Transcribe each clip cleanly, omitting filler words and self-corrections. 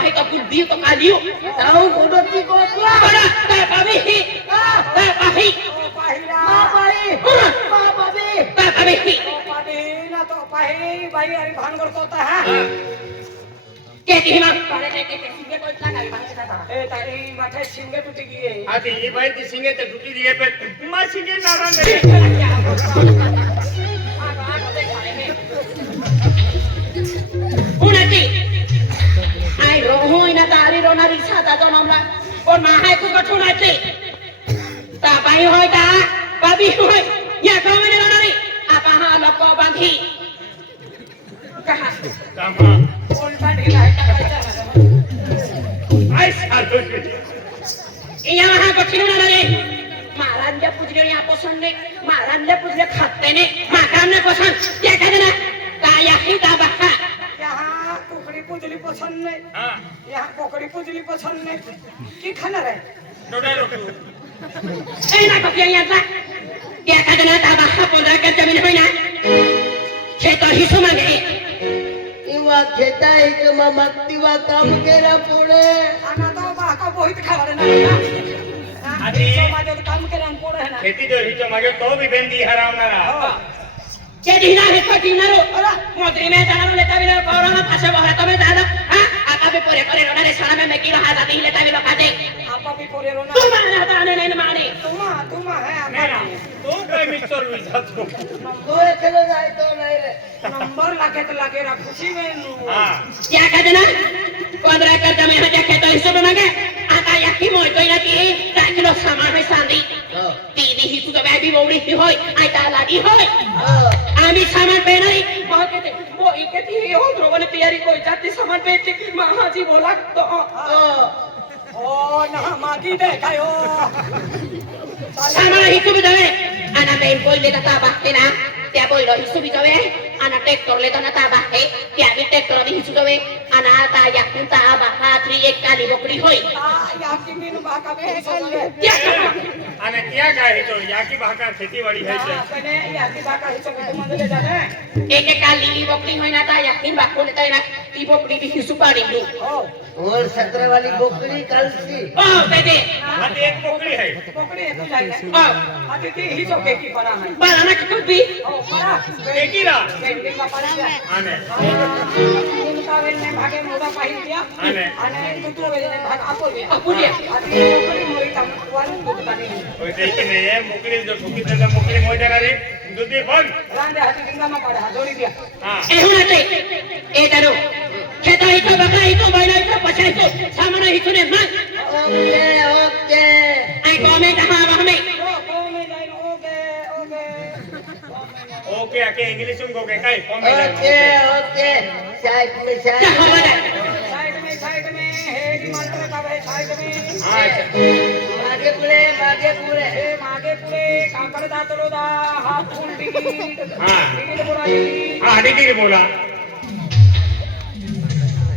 pahi ka bundi to kaliu. Tahu bodoh ki kotla. Pada ta pahi. Ta pahi. Ma pahi. Ma pahi. Ta pahi. Pahi na to pahi bhai अरे भानगड कोता है. के तिमा पारे के सिंगे कोई लगा ए तारी माथे सिंगे टूटी गई. आती ये भाई की सिंगे तो टूटी दिए पे मां सिंगे नारा मेरे Unati, ai rohoi na tari rona risa ta to namla, or mahai ku katunati. Ta pai hoi ta, babi hoi, ya kau mana rona ni? Apa hal loko banghi? Kah? कामा उल्टा ढीला है टाकायचा. आई सालो Iya mahai kecil rona ni. Maran dia pujri ni apa sonne, maran dia pujri khatte ni, makan ni kosan, ya kan na? Kaya kita bahkan. यहाँ कोकड़ी पुजली पसंद नहीं. हां यहाँ कोकड़ी पुजली पसंद नहीं. की खाना रे. डोडा रोटू Enak kok yang nyata. Dia kadang tambah pondok ke jamin hoina. Kita hisu mangge. Eva घेता एक ममक्तिवा काम केला पुढे आना तो बाका बोहित खावाले ना. आधी समाजात काम केलं पोरं है ना. खेती जो हिचो मागे तो भी बेंदी हरावणारा Jadi na heko dinaro. Modri me tanaro leta bila korona pase bahara tome dana. Ha? Apa be pore kore rona de sana me mekilo hada di leta bila kate. आपा भी पोरे Rona. Tu mana tane ne mane. तुमा है नाही आपा. तो काय mixer विचारतो तो एकले जायतो नाही रे नंबर लागे तो लागे रा खुशी में नु. हां Ya kadana. Kodra ka jame haja keto hisu mangge. Ata yaki moi to ina ki. Ta kilo saman me sandi. Tidi hisu to baby bori hoy. Ai ta lagi hoy. आम्ही सामान पेनारी मागते वो इकती हो द्रोवन तयारी कोई जाती सामान पेचे महाजी बोला तो ओ ना मागी दे कायो. सामान हिसु बिजावे आना मेन कोई लेता tabah ना त्या बोलो हिसु बिजावे आना ट्रैक्टर लेता ना tabah त्या भी ट्रैक्टर भी हिसु बिजावे आना ता याकिन tabah hatri एक काली बोकड़ी होई या की बिन बाका में चल ले. क्या कहा आणि त्या काय हिचो याकी भाका खेतीवाडी है छे कने या की बाका हिचो के तुम ले जाने. एक काली बोकड़ी होई ना ता याकिन बाको लेता ना ती बोकड़ी भी हिसु पाड़ी लू ओ और 17 वाली बोकड़ी कलसी ओ बेटे आधी एक पोकळी है पकड़े तू जाए. ओ आते ती हिचो के की पड़ा है. बाराना की कुछ भी ओ पड़ा. एकीरा पेंटिंग का पड़ा है. आने इनका वेलने भागे मोड़ा पाहिल दिया. आने आणि तू वेलने भाग आपोले. आपुलिया आधी पकड़ी मोरी तम वाली दूध पानी. ओय ते ने मोकळी जो ठोकी त्याला मोकळी मोय जाणारी दुधी बंद रांदे हाती डिंगा मा पड़ा जोड़ी दिया. हां ehunate etaro kheta hito baka hito baina hito pacha hito samana hito ne man okay okay ai kome taha bahme ओ में जाए ओके ओके. ओके आके इंग्लिश में गोगे काय फॉर्म ओके ओके साइड में साइड taha bada साइड में Heidi मंत्र का वे side में. हां मागे पुढे ए मागे पुढे काकड दातलो दा हाफ फुल तिकीट. हां तिकीट पुराली. हां ठीक बोला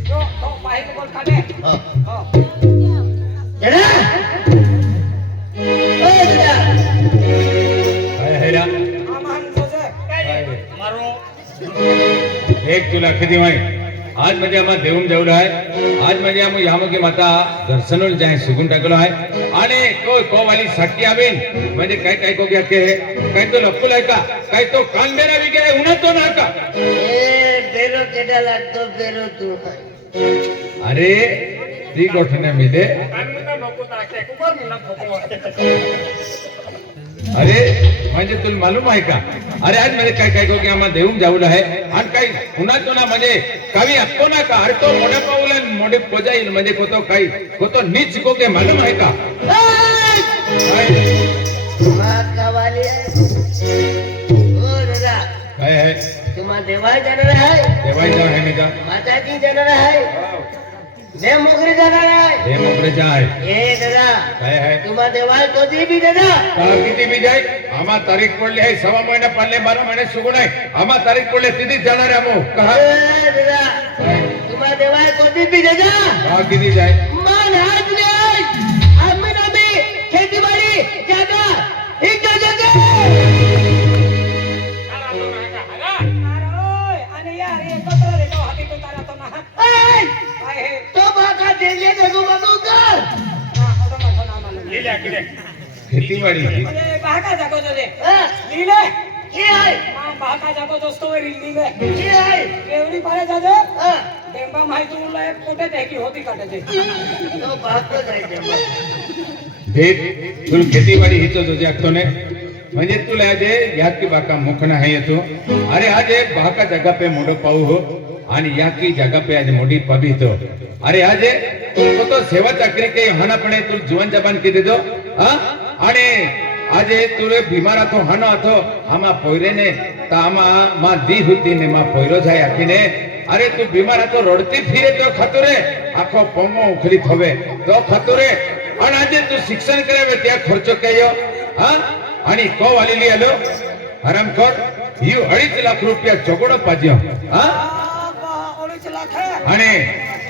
जो तो पाहिल बोल काढे. हां हो. जरा ओ जरा काय हैरा आमान तुझे. मारो एक तुला किती माहिती आज म्हणजे आम्हाला देऊन जेवलं आहे आज म्हणजे आम्ही यामगे माता दर्शनोल जाय सुगून टाकलो आहे आणि को वाली साखी आवीन म्हणजे काय काय को क्या के काय तो लपू आहे का काय तो कांदेरा विगे उन्हा तो ना का ए बेरो केडा लागतो बेरो तू अरे ती गोठने मिले कानमुना नको ताके कुबर मुना नको अरे म्हणजे तुला मालूम आहे का अरे आज म्हणजे काय काय को की आम्हाला देऊन जावलं आहे आणि काय पुन्हा तो ना म्हणजे कवी असतो ना का अरे तो मोठा पाऊल मोठे पोजाईल म्हणजे कोतो काही कोतो नीच को के मालूम आहे का काय माका वाली ओ दादा काय आहे तुम्हा देवाय जाणार आहे देवाई जाऊ आहे नाही का माताजी जाणार आहे दे मोगरी जाणार आहे हे मोकळेचा आहे ए दादा काय आहे तुम्हा देवाय कधी बी दादा का किती बी जाय आम्हा तारीख पडली आहे 6 महिना पडले 12 महिने सुगून आहे आम्हा तारीख पडले तिथीच जाणार आहे आम्ही कहा ए दादा तुम्हा देवाय कधी बी दादा का किती जाय मान हात नाही आम्ही खेतीबाडी जागा ही जागा अरे आणि यार एकत्र रे तो हाती तो तारा तो ना. ए काय हे. तो बाग गेल्या किती खेतीवाडी म्हणजे बाका जागवतो ते हा, लिहिले हे आहे, बाका जागवत असतो लिहिले हे आहे. एवढी पारे जातो हा, डेंबा माहिती तुला कुठे त्याची होती काटायची तो पाहतोच आहे ते मग. भेट तुला खेतीवाडी हिचो तुझे ने म्हणजे तुला आज याद की बाका मुखना है येतो अरे आज बाका जगह पे मोडो पाऊ हो आणि या की जगह पे आज मोडी पबी तो अरे आज तो सेवा चाकरी के हना पणे तू जीवन जबान की देतो हा आणि आज तुरे बीमार आतो हनो आतो आमा पोयरे ने तामा मा दी हुती ने मा पोयरो जाय आखीने अरे तू बीमार आतो रडती फिरे तो खतुरे आखो पोमो उखलीत होवे तो खतुरे आणि आज तू शिक्षण करावे त्या खर्च कयो हा आणि को वालेली आलो हरामखोर ही 2.5 लाख रुपया चोगडो पाज्यो हा 2.5 लाख आणि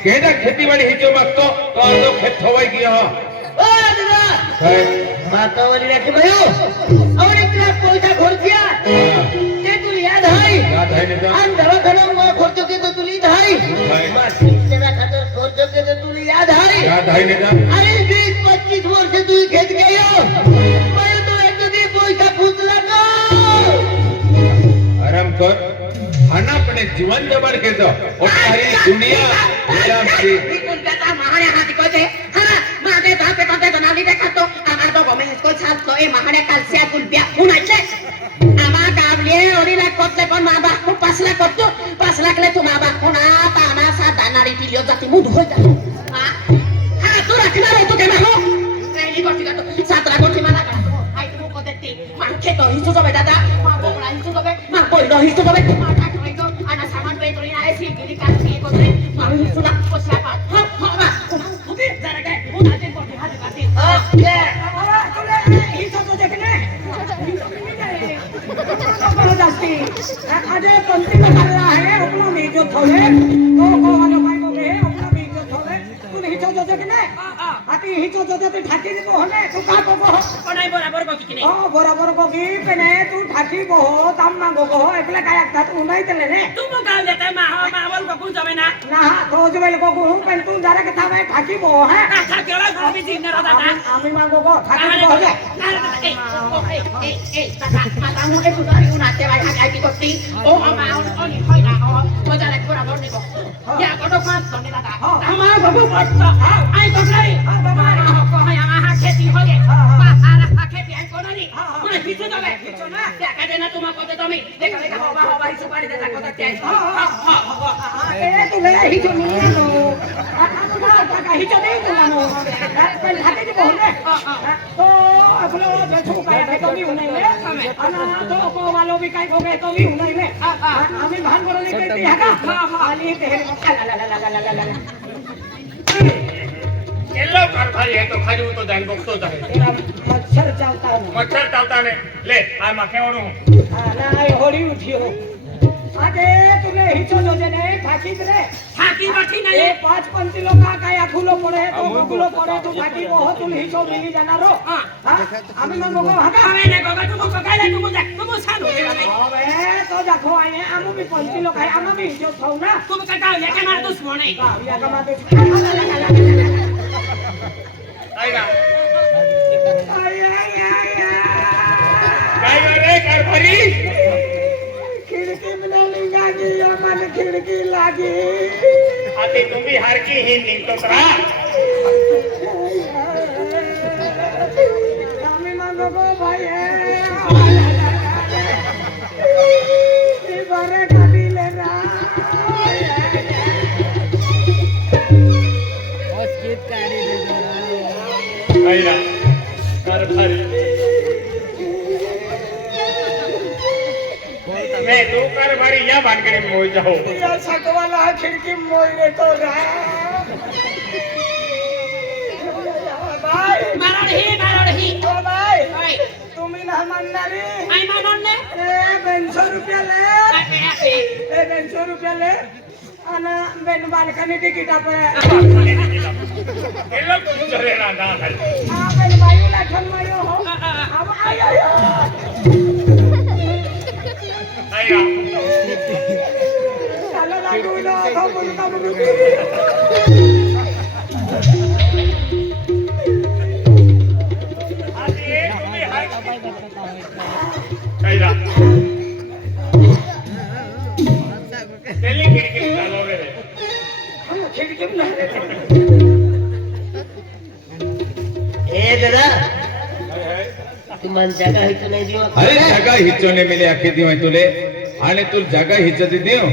केदा खेतीवाडी हिचो मागतो तो आजो खेत थवाई गयो ओ दादा, काय मातावाली राखी बायो, और इतना पैसा खर्चिया, ते तुला याद आहे? याद आहे ना आणि दवाखान्यात खर्च केलं तुला याद आहे? आहे. मग शिक्षणाखातर खर्च केलं तुला याद आहे? याद आहे ना अरे 20-25 वर्ष तू खेत गयो, मला तो एकदी पैसा फुटला का? हरामखोर हना अपने जीवन जबान केतो और सारी दुनिया गुलाम की मी कोणत्याचा महाण्या हात कोते हरा माझे धाते कोते बनाली देखातो आम्हा तो गोमे इसको छातो ए महाण्या कालसिया कुलबिया उनाचे आम्हा गावले ओडीला कोतले पण मा बाप को 5 लाख करतो 5 लाख ले तू मा बाप कोणा ताना सा दानारी पिलियो जाती मुद होय जातो हा तू राखणार होतो के माहो रेली गोटी गातो 7 लाख गोटी मला गातो आई तू को देती मांखे तो हिचो जबे दादा मा बोकळा हिचो जबे मा पोयलो हिचो जबे मा टाकलो आणि सामान पेट्रोल आहे सी गिरी काढती कोते मा हिचो ना पोसला पा हा हा उभी जरा काय उन्हाचे कोटी हात काढती हा, ये. तुला ही सोचो जे की नाही जास्ती अरे पंक्ति में कर रहा है अपना भी जो थोले तो को वाला भाई को है अपना भी जो थोले तू ही सोचो जे की नाही आती ही सोचो जे ठाकी को होने तू का को हो नाही बरोबर बघ की हो बरोबर को की पेने तू ठाकी को हो ताम मांगो को हो एकला काय लागतात उन्हाई तले रे तू मग गाव देते मावल को कुण जमे ना ना तो जो वेल को हूं पण तू जरा के था मैं ठाकी को है अच्छा केला गोबी जिन्नर दादा आम्ही मांगो को ठाकी को हो जाए Mata mo itu dari unate baik hati hati kopi. Oh, ama on hoi na oh. Baca lek pura bor ni ko. Ya ko do pas to ni tata. Ama babu pas to. Ai to kai. Baba ko hai ama ha kheti ho ge. Ma sara ha kheti ai ko ni. Ma hichu da be. Hichu na. Ya ka de na tuma ko de tomi. Dekha dekha ho ba hichu pari de ta ko ta chai. ए तुला हिचो नाही no आता का हिचो नाही तुला no पण ठाकी को होने तो आपलो बेचू काय तो भी उन्हाई ले आणि तो को वालो भी काय को गए तो भी उन्हाई ले आम्ही भान बरोबर करते हा का आली ते केलो कारभारी आहे तो खाली उतो जाईन बघतो जाय तेरा मच्छर चावता है मच्छर चावता ने ले आ माखे ओणू ना होड़ी उठियो आजे तुले हिचो जोजे ने ठाकी रे Hati bati na ये ye. 5 लोग का काय आखुलो पड़े तो गुलो पड़े तो ठाकी को हो तुम हिचो मिली जाना रो हां आम्ही मग को हा का Kami na ko tu ko kai la tu mo jak. Tu mo sanu ke na. अबे तो देखो आए आमु भी 5 लोग है आमु भी हिचो खाऊ ना Tu mo ka ka ya ka na tu mo nei. या का माते आईला आय आय आय काय रे कारभारी खिड़की में लागी या मन खिड़की लागी आते तुम्ही हारकी ही निघतो रा आम्ही मागो गो भाई बरे गाडी ले ना आईला कारभारी मैं तो कारभारी या भानगडी मोय जाओ या सकवाला खिड़की मोइले तो रा भाई Marorhi. ओ भाई Oi. तुम्ही ना म्हणणारी Ai manon ne. ए 200 रुपया ले Ate ate. ए 200 रुपया ले आणि बेन बालकनी तिकीट पे केलो तू जरे ना ना हा बेन बाईला ठन मायो हो अब आय आय आईला चला लागू ना तो मुलगा त्याली खिडकी चालवले रे. हा, खिडकी पण नाही रे. ए दादा काय आहे? तुम्हाला जागा है नाही दिवा अरे जगा हिचोने मिले आखे दिवाय तुले आणि तू जगा हिचती देव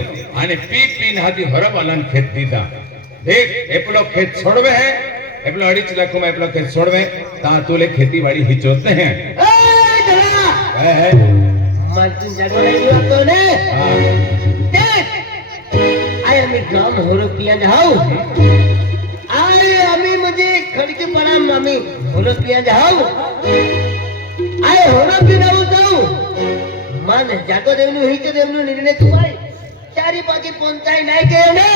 आणि पीक पीन हाथी हरब अलन खेत दीदा देख एपलो खेत छोड़वे है एपलो 2.5 लाख में एपलो खेत छोड़वे ता तुले खेती बाड़ी हिचोत नहीं है ए दादा काय है मानसून जागा नाही दिवा तो ने हाँ, देख आय आम्ही गाम होरपिया जाऊ आय आम्ही म्हणजे खडकी पडा आम्ही होरपिया जाऊ आय होरपिया जाऊ मान जागो देवनु हिच देवनु निर्णय तुम्हारी चारी पाची पंचाई नाही के ने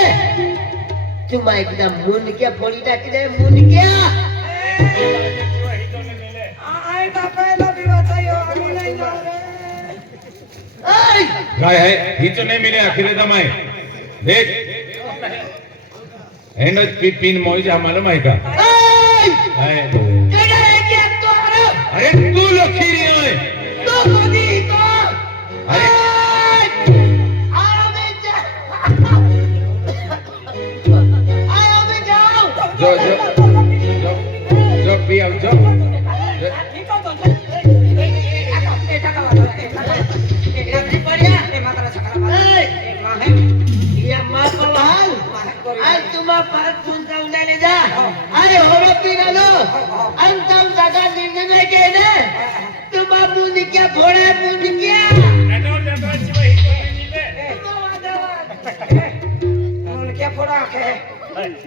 तुम्हा एकदा मुनक्या फोडी टाकी दे मुनक्या किंवा हिचोने नेले. आय टाकायला दिवाचा यो आम्ही नाही जाऊ रे. आय काय है हिचोने मिले आखिरे दमाय देख एनो पीक पीन मोइज आम्हाला माहिती का आय काय केडा रे की तो अरे तू लखीरी होय तो कोणी तो अरे जो पी अब जो ठीक आहे तो. ए, टाका वाला, ए, टाका. ए, म्हातारा छकडा मारा. ए, माहे. त्याच्यावर त्याच्याशिवाय हिचोने नेले. मुनक्या फोडा आखे.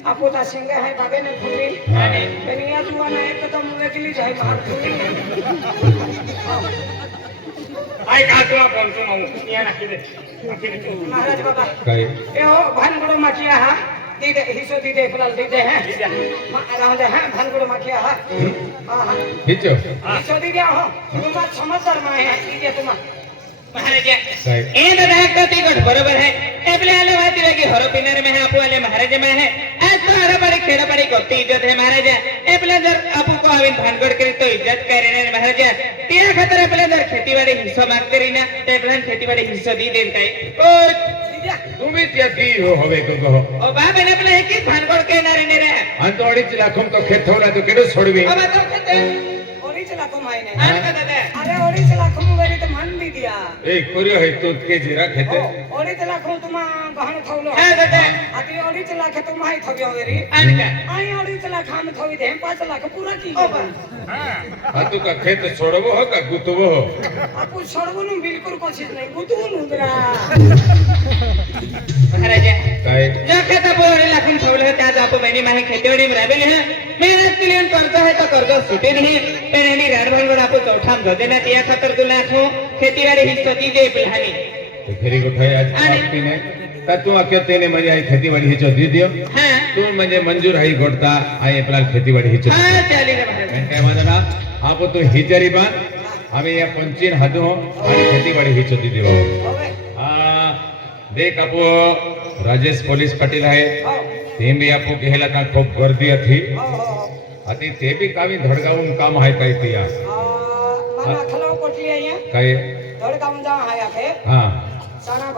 आपोता सिंग है बाबे ने फुली. कनिया जुआ ना एक तो मुंह के लिए जाए मार फुली. आई का तुला बोलतो मग या नाकी दे. नाकी दे. महाराज बाबा काय ए हो भानगुड़ो माखिया हा दीदे हिस्सो दीदे फलाल दीदे हैं राम दे हैं भानगुड़ो माखिया हा हां हां हिचो हिस्सो दीदे हो तुम समझदार मां है दीदे तुम महाराजा काय ए दादा का तिकट बरोबर है एपले आले वाती लगी हरो पिनर में है आपू वाले महाराज में है आज तो हरा बड़ी खेड़ा बड़ी कोती इज्जत है महाराजा एपले जर आपू को आविन भानगड़ करी तो इज्जत करे ने महाराजा तिया खातर एपले जर खेतीवाड़ी हिस्सा मागते रही ना ते एपले खेतीवाड़ी हिस्सा दी देन काय ओ तुम्ही त्या दी हो हवे को कहो ओ बाप ने एपले की भानगड़ के नारे ने रे आणि तो 2.5 लाख तो खेत थोला तो केडो सोडवी अब तो कहते ओरीच लाखो माई ने आज का दादा अरे ओरीच लाखो मुगरी तो मान दी दिया ए कोरियो है तो के जीरा खेते ओरीच लाखो तुम गहन थवलो हां दादा आती ओरीच लाख तुम हाई थव्यो वेरी आज का आई ओरीच लाख हम थवी दे 5 लाख पूरा की ओ बा हा तू का खेत सोडवो हो का गुतवो हो आपू छोड़वनु बिल्कुल कोशिश नहीं गुतवनु उधरा महाराजा काय जो खाता बोरे लाखन ठेवलं त्याच आप बहिणी माही खेतीवाडी राबेली है मेहनत केली आणि कर्ज आहे तर कर्ज सुटे नाही पण यांनी राडभांडवड आपण चौठाम गदे ना त्या खातर तुला आखो खेतीवाडी ही सती दे बिलहानी तो फेरी गोठाई आज पाकती ने ता तू आख्यो तेने म्हणजे आई खेतीवाडी हिचो दी दियो हां तू म्हणजे मंजूर हाई गोडता आई आपला खेतीवाडी हिचो हां चाली रे महाराज पण काय म्हणा ना आप तो हिजारी बांध आम्ही या 25 हादो आणि खेतीवाडी हिचो दी दियो होवे हा देख आपो राजेश पोलीस पाटील आहे ते बी आपो गेला का खूप गर्दी थी अति ते बी कावी धडगावून काम आहे काय तिया मला खलाव कोटली आहे काय धडकावून जा हाय आखे हा साना